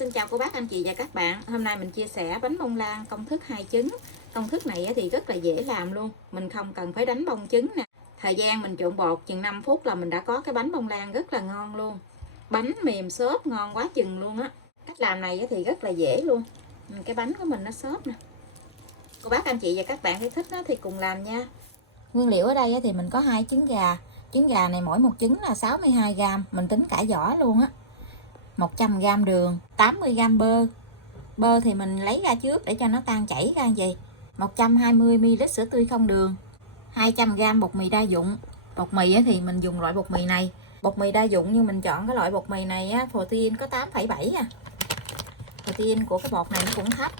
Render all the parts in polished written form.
Xin chào cô bác anh chị và các bạn. Hôm nay mình chia sẻ bánh bông lan công thức 2 trứng. Công thức này thì rất là dễ làm luôn. Mình không cần phải đánh bông trứng nè. Thời gian mình trộn bột chừng 5 phút là mình đã có cái bánh bông lan rất là ngon luôn. Bánh mềm xốp ngon quá chừng luôn á. Cách làm này thì rất là dễ luôn. Cái bánh của mình nó xốp nè. Cô bác anh chị và các bạn thấy thích thì cùng làm nha. Nguyên liệu ở đây thì mình có 2 trứng gà. Trứng gà này mỗi một trứng là 62g, mình tính cả vỏ luôn á. 100g đường, 80g bơ. Bơ thì mình lấy ra trước để cho nó tan chảy ra vậy. 120ml sữa tươi không đường, 200g bột mì đa dụng. Bột mì thì mình dùng loại bột mì này. Bột mì đa dụng nhưng mình chọn cái loại bột mì này protein có 8,7 à. Protein của cái bột này nó cũng thấp.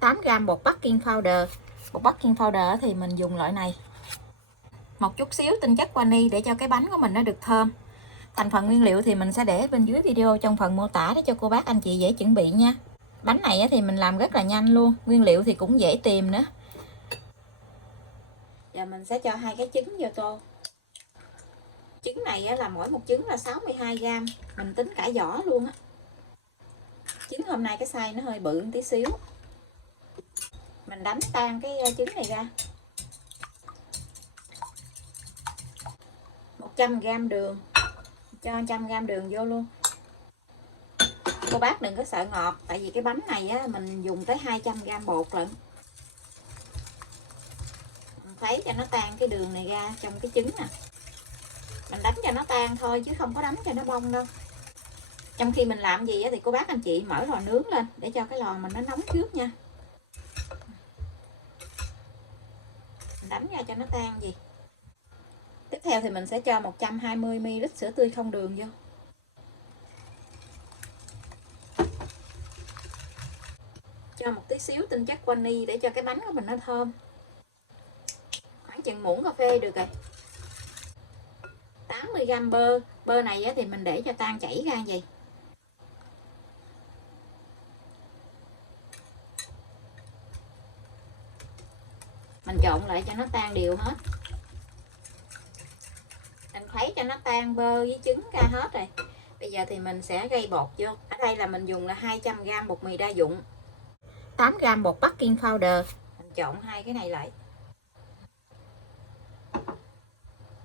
8g bột baking powder. Bột baking powder thì mình dùng loại này. Một chút xíu tinh chất vani để cho cái bánh của mình nó được thơm. Thành phần nguyên liệu thì mình sẽ để bên dưới video trong phần mô tả để cho cô bác anh chị dễ chuẩn bị nha. Bánh này thì mình làm rất là nhanh luôn, nguyên liệu thì cũng dễ tìm nữa. Giờ mình sẽ cho 2 cái trứng vô tô. Trứng này là mỗi một trứng là 62g, mình tính cả vỏ luôn á. Trứng hôm nay cái size nó hơi bự một tí xíu. Mình đánh tan cái trứng này ra. 100g đường. Cho 100g đường vô luôn. Cô bác đừng có sợ ngọt, tại vì cái bánh này mình dùng tới 200g bột lận. Mình khuấy cho nó tan cái đường này ra trong cái trứng nè. Mình đánh cho nó tan thôi chứ không có đánh cho nó bong đâu. Trong khi mình làm gì thì cô bác anh chị mở lò nướng lên để cho cái lò mình nó nóng trước nha. Mình đánh ra cho nó tan gì. Tiếp theo thì mình sẽ cho 120ml sữa tươi không đường vô. Cho một tí xíu tinh chất vani để cho cái bánh của mình nó thơm. Khoảng chừng muỗng cà phê được rồi. 80g bơ. Bơ này thì mình để cho tan chảy ra vậy. Mình trộn lại cho nó tan đều hết. Mình khuấy cho nó tan bơ với trứng ra hết rồi. Bây giờ thì mình sẽ gây bột vô. Ở đây là mình dùng là 200g bột mì đa dụng, 8g bột baking powder. Mình trộn hai cái này lại.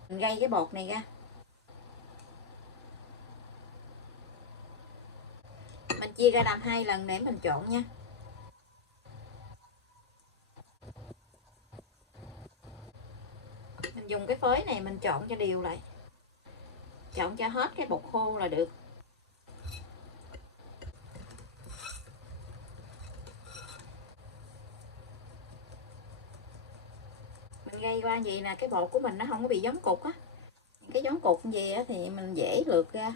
Mình gây cái bột này ra. Mình chia ra làm 2 lần để mình trộn nha. Mình dùng cái phới này mình trộn cho đều lại. Trộn cho hết cái bột khô là được. Mình gây qua gì nè, cái bột của mình nó không có bị giống cục á. Cái giống cục gì thì mình dễ lượt ra.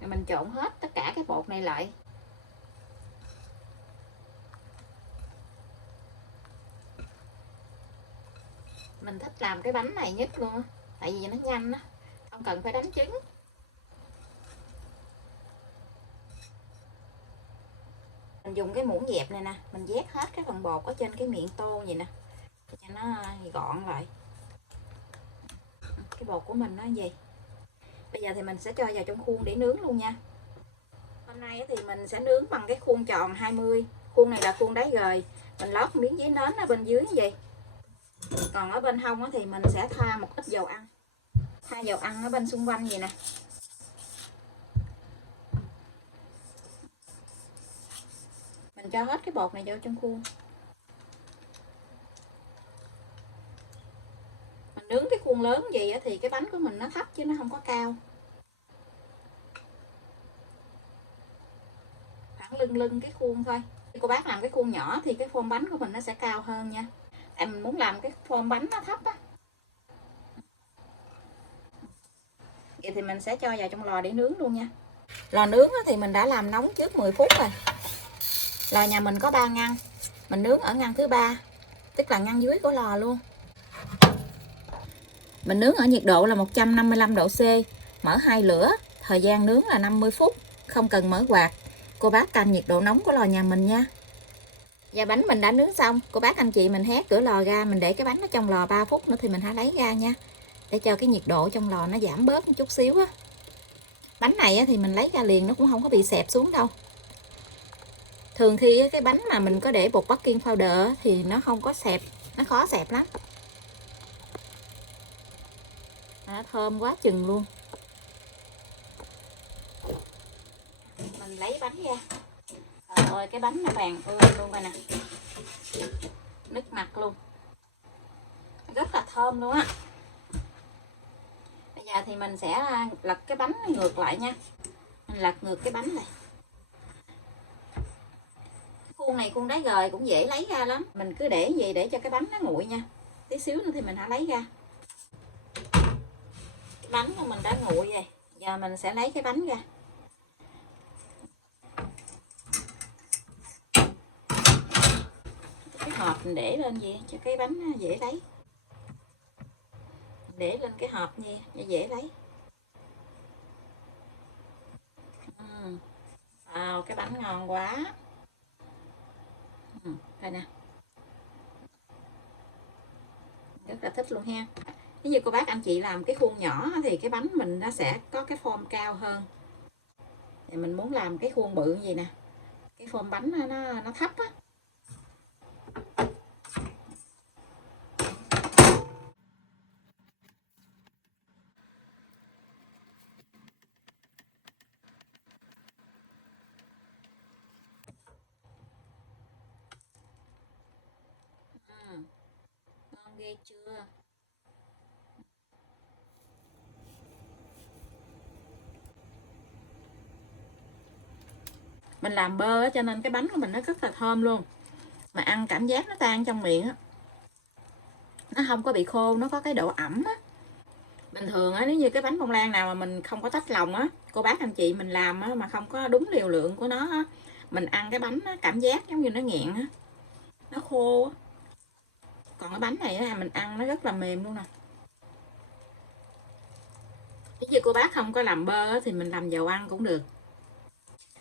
Rồi mình trộn hết tất cả cái bột này lại. Mình thích làm cái bánh này nhất luôn á, tại vì nó nhanh á, không cần phải đánh trứng. Mình dùng cái muỗng dẹp này nè, mình vét hết cái phần bột ở trên cái miệng tô vậy nè, cho nó gọn lại. Cái bột của mình nó vậy. Bây giờ thì mình sẽ cho vào trong khuôn để nướng luôn nha. Hôm nay thì mình sẽ nướng bằng cái khuôn tròn 20. Khuôn này là khuôn đáy gời. Mình lót miếng giấy nến ở bên dưới như vậy. Còn ở bên hông thì mình sẽ thoa một ít dầu ăn. Thoa dầu ăn ở bên xung quanh vậy nè. Mình cho hết cái bột này vô trong khuôn. Mình nướng cái khuôn lớn gì thì cái bánh của mình nó thấp chứ nó không có cao. Khoảng lưng cái khuôn thôi. Khi cô bác làm cái khuôn nhỏ thì cái form bánh của mình nó sẽ cao hơn nha. Tại mình muốn làm cái form bánh nó thấp á. Vậy thì mình sẽ cho vào trong lò để nướng luôn nha. Lò nướng thì mình đã làm nóng trước 10 phút rồi. Lò nhà mình có 3 ngăn. Mình nướng ở ngăn thứ 3, tức là ngăn dưới của lò luôn. Mình nướng ở nhiệt độ là 155 độ C, mở 2 lửa, thời gian nướng là 50 phút, không cần mở quạt. Cô bác canh nhiệt độ nóng của lò nhà mình nha. Và bánh mình đã nướng xong, cô bác anh chị mình hé cửa lò ra, mình để cái bánh ở trong lò 3 phút nữa thì mình hãy lấy ra nha. Để cho cái nhiệt độ trong lò nó giảm bớt một chút xíu á. Bánh này thì mình lấy ra liền nó cũng không có bị xẹp xuống đâu. Thường khi cái bánh mà mình có để bột baking powder thì nó không có xẹp, nó khó xẹp lắm. Thơm quá chừng luôn. Mình lấy bánh ra. Trời ơi, cái bánh nó vàng ươm luôn rồi nè, nứt mặt luôn, rất là thơm luôn á. Bây giờ thì mình sẽ lật cái bánh ngược lại nha. Mình lật ngược cái bánh này. Khuôn này khuôn đá gời cũng dễ lấy ra lắm. Mình cứ để gì để cho cái bánh nó nguội nha. Tí xíu nữa thì mình hãy lấy ra. Cái bánh của mình đã nguội rồi. Giờ mình sẽ lấy cái bánh ra. Cái hộp mình để lên gì cho cái bánh dễ lấy. Để lên cái hộp nha cho dễ lấy. Wow, cái bánh ngon quá. Đây nè, rất là thích luôn ha. Nếu như cô bác anh chị làm cái khuôn nhỏ thì cái bánh mình nó sẽ có cái form cao hơn. Thì mình muốn làm cái khuôn bự như vậy nè, cái form bánh nó thấp á. Ngon ghê chưa? Mình làm bơ cho nên cái bánh của mình nó rất là thơm luôn, mà ăn cảm giác nó tan trong miệng á, nó không có bị khô, nó có cái độ ẩm á. Bình thường á, nếu như cái bánh bông lan nào mà mình không có tách lòng á, cô bác anh chị mình làm á mà không có đúng liều lượng của nó á, mình ăn cái bánh á, cảm giác giống như nó nghẹn á, nó khô á. Còn cái bánh này á, mình ăn nó rất là mềm luôn nè. Nếu như cô bác không có làm bơ á, thì mình làm dầu ăn cũng được.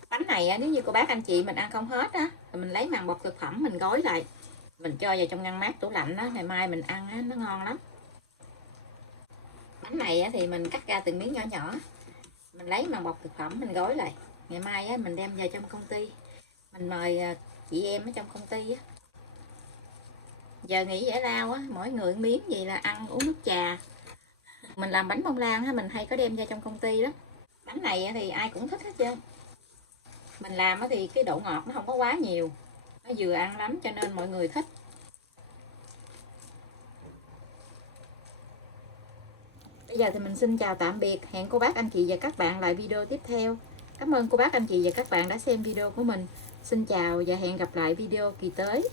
Bánh này á, nếu như cô bác anh chị mình ăn không hết á, thì mình lấy màng bọc thực phẩm mình gói lại, mình cho vào trong ngăn mát tủ lạnh đó, ngày mai mình ăn á, nó ngon lắm. Bánh này á, thì mình cắt ra từng miếng nhỏ nhỏ, mình lấy màng bọc thực phẩm mình gói lại, ngày mai á, mình đem vào trong công ty, mình mời chị em ở trong công ty á. Giờ nghỉ giải lao á, mỗi người miếng gì là ăn uống nước trà. Mình làm bánh bông lan á, mình hay có đem ra trong công ty đó. Bánh này thì ai cũng thích hết trơn. Mình làm thì cái độ ngọt nó không có quá nhiều, nó vừa ăn lắm cho nên mọi người thích. Bây giờ thì mình xin chào tạm biệt, hẹn cô bác anh chị và các bạn lại video tiếp theo. Cảm ơn cô bác anh chị và các bạn đã xem video của mình. Xin chào và hẹn gặp lại video kỳ tới.